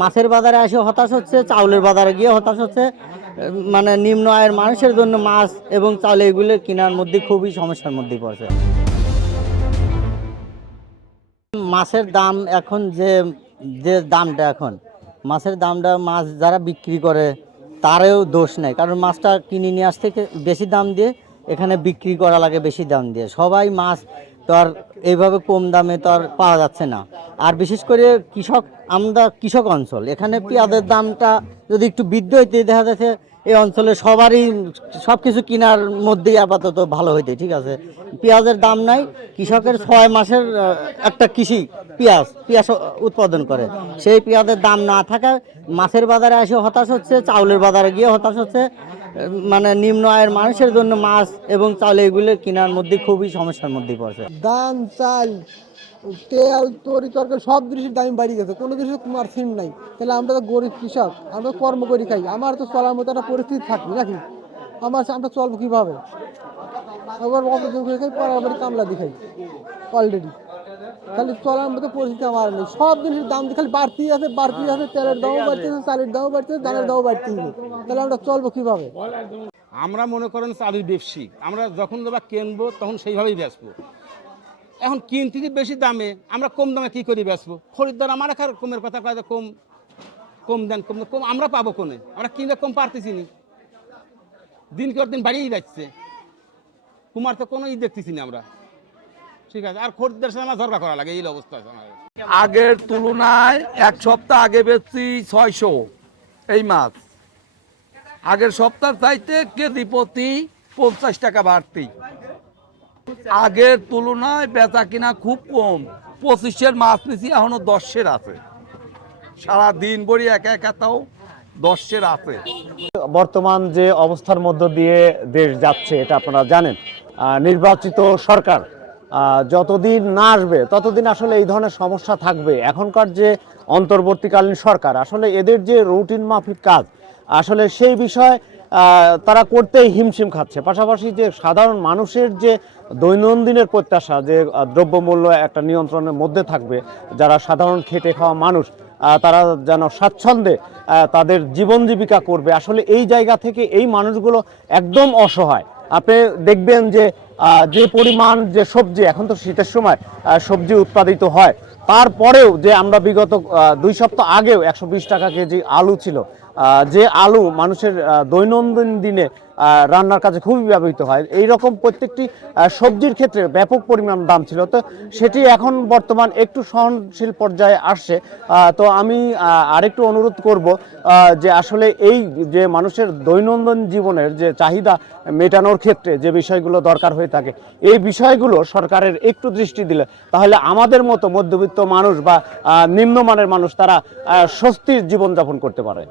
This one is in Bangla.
মাছের বাজারে এসে হতাশ হচ্ছে, চাউলের বাজারে গিয়ে হতাশ হচ্ছে। মানে নিম্ন আয়ের মানুষের জন্য মাছ এবং চাউল এগুলো কেনার মধ্যে খুবই সমস্যার মধ্যে পড়ছে। মাছের দাম এখন যে যে দামটা এখন মাছের দামটা, মাছ যারা বিক্রি করে তারও দোষ নেই, কারণ মাছটা কিনে নিয়ে আসতে বেশি দাম দিয়ে এখানে বিক্রি করা লাগে বেশি দাম দিয়ে। সবাই মাছ তো আর এইভাবে কম দামে তো আর পাওয়া যাচ্ছে না। আর বিশেষ করে আমরা কৃষক অঞ্চল, এখানে পেঁয়াজের দামটা যদি একটু বৃদ্ধি হইতে দেখা যাচ্ছে এই অঞ্চলে সবারই সব কিছু কেনার মধ্যেই আপাতত ভালো হইতে, ঠিক আছে। পেঁয়াজের দাম নাই, কৃষকের 6 মাসের একটা কৃষি পেঁয়াজ উৎপাদন করে, সেই পেঁয়াজের দাম না থাকায় মাছের বাজারে এসে হতাশ হচ্ছে, চাউলের বাজারে গিয়ে হতাশ হচ্ছে। মানে নিম্ন আয়ের মানুষের জন্য মাছ এবং চাউল এগুলো কেনার মধ্যে খুবই সমস্যার মধ্যে পড়ছে। ধান, চাল, তেল, তরকারি সব জিনিসের দাম বাড়ি গেছে, কোনো জিনিসের মার্জিন নাই। তাহলে আমরা তো গরিব কৃষক, আমরা কর্ম করি খাই, আমার তো চলার মতো একটা পরিস্থিতি থাকবে নাকি? আমরা চলবো কীভাবে? আবার অপরজন করে খাই, পরাবাড়ি কামলা দিখাই অলরেডি। খালি চলার মতো পরিস্থিতি আমার নেই। সব জিনিসের দাম খালি বাড়তেই আছে। তেলের দামও বাড়তেছে, চালের দামও বাড়তেছে, ধানের দামও বাড়তেই হবে। তাহলে আমরা চলবো কীভাবে? আমরা মনে করেন চালুর ব্যবসী, আমরা যখন যাবা কিনবো তখন সেইভাবেই বেচবো। এখন কিনতে বেশি দামে, আমরা কম দামে কি করি বেচবো? খরিদ্দার আমার একার কমের কথা কয়, কম কম দেন, কম আমরা পাবো কোনে? আমরা কিনলে কম পারতেছি নি, দিন কর দিন বাড়িয়েই যাচ্ছে, কুমার তো কোনোই দেখতেছি না আমরা, ঠিক আছে। আর খরিদ্দার সাথে আমার ঝগড়া করা লাগে, এই অবস্থা আছে আমার। আগের তুলনায় এক সপ্তাহ আগে বেচছি 600 এই মাছ, আগের সপ্তাহ চাইতে কেজি প্রতি 50 টাকা বাড়তি। আগের তুলনায় বেচা কিনা খুব কম, 25-এর মাছ নিচ্ছি, এখনো 10-এর আছে, সারা দিন ভরি একা তাও 10-এর আছে। বর্তমান যে অবস্থার মধ্য দিয়ে দেশ যাচ্ছে এটা আপনারা জানেন। নির্বাচিত সরকার যতদিন না আসবে ততদিন আসলে এই ধরনের সমস্যা থাকবে। এখনকার যে অন্তর্বর্তীকালীন সরকার আসলে এদের যে রুটিন মাফিক কাজ আসলে সেই বিষয় তারা করতেই হিমশিম খাচ্ছে। পাশাপাশি যে সাধারণ মানুষের যে দৈনন্দিনের প্রত্যাশা যে দ্রব্যমূল্য একটা নিয়ন্ত্রণের মধ্যে থাকবে, যারা সাধারণ খেটে খাওয়া মানুষ তারা যেন স্বাচ্ছন্দ্যে তাদের জীবন জীবিকা করবে, আসলে এই জায়গা থেকে এই মানুষগুলো একদম অসহায়। আপনি দেখবেন যে যে পরিমাণ যে সবজি, এখন তো শীতের সময় সবজি উৎপাদিত হয়, তারপরেও যে আমরা বিগত 2 সপ্তাহ আগেও 120 টাকা কেজি আলু ছিল, যে আলু মানুষের দৈনন্দিন দিনে রান্নার কাজে খুবই ব্যবহৃত হয়, এই রকম প্রত্যেকটি সবজির ক্ষেত্রে ব্যাপক পরিমাণ দাম ছিল। তো সেটি এখন বর্তমান একটু সহনশীল পর্যায়ে আসছে। তো আমি আরেকটু অনুরোধ করব যে আসলে এই যে মানুষের দৈনন্দিন জীবনের যে চাহিদা মেটানোর ক্ষেত্রে যে বিষয়গুলো দরকার হয়ে থাকে, এই বিষয়গুলো সরকারের একটু দৃষ্টি দিলে তাহলে আমাদের মতো মধ্যবিত্ত মানুষ বা নিম্নমানের মানুষ তারা স্বস্তির জীবনযাপন করতে পারে।